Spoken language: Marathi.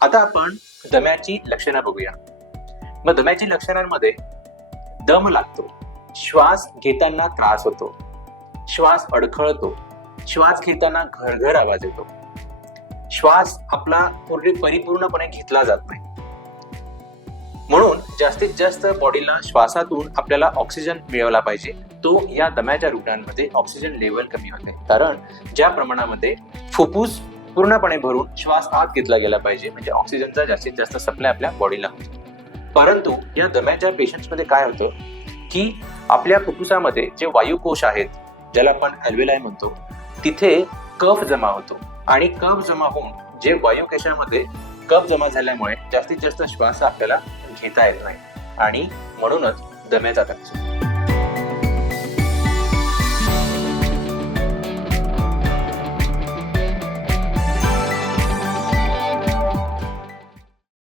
आता आपण दम्याची लक्षणं बघूया. मग दम्याची लक्षणांमध्ये दम लागतो श्वास घेताना त्रास होतो श्वास अडखळतो श्वास घेताना घरघर आवाज येतो. श्वास आपला पूर्ण परिपूर्णपणे घेतला जात नाही. म्हणून जास्तीत जास्त बॉडीला श्वासातून आपल्याला ऑक्सिजन मिळवला पाहिजे. तो या दम्याच्या रुग्णांमध्ये ऑक्सिजन लेवल कमी होते कारण ज्या प्रमाणामध्ये फुफ्फुस पूर्णपणे भरून श्वास आत घेतला गेला पाहिजे. म्हणजे ऑक्सिजनचा जास्तीत जास्त सप्लाय आपल्या बॉडीला होतो परंतु या दम्याच्या पेशंट्समध्ये काय होतं? की आपल्या फुफ्फुसामध्ये जे वायुकोश आहेत ज्याला आपण अल्वेलाय म्हणतो तिथे कफ जमा होतो. आणि कफ जमा होऊन जे वायुकेशामध्ये कफ जमा झाल्यामुळे जास्तीत जास्त श्वास आपल्याला घेता येत नाही. आणि म्हणूनच दम्याचा त्रास होतो.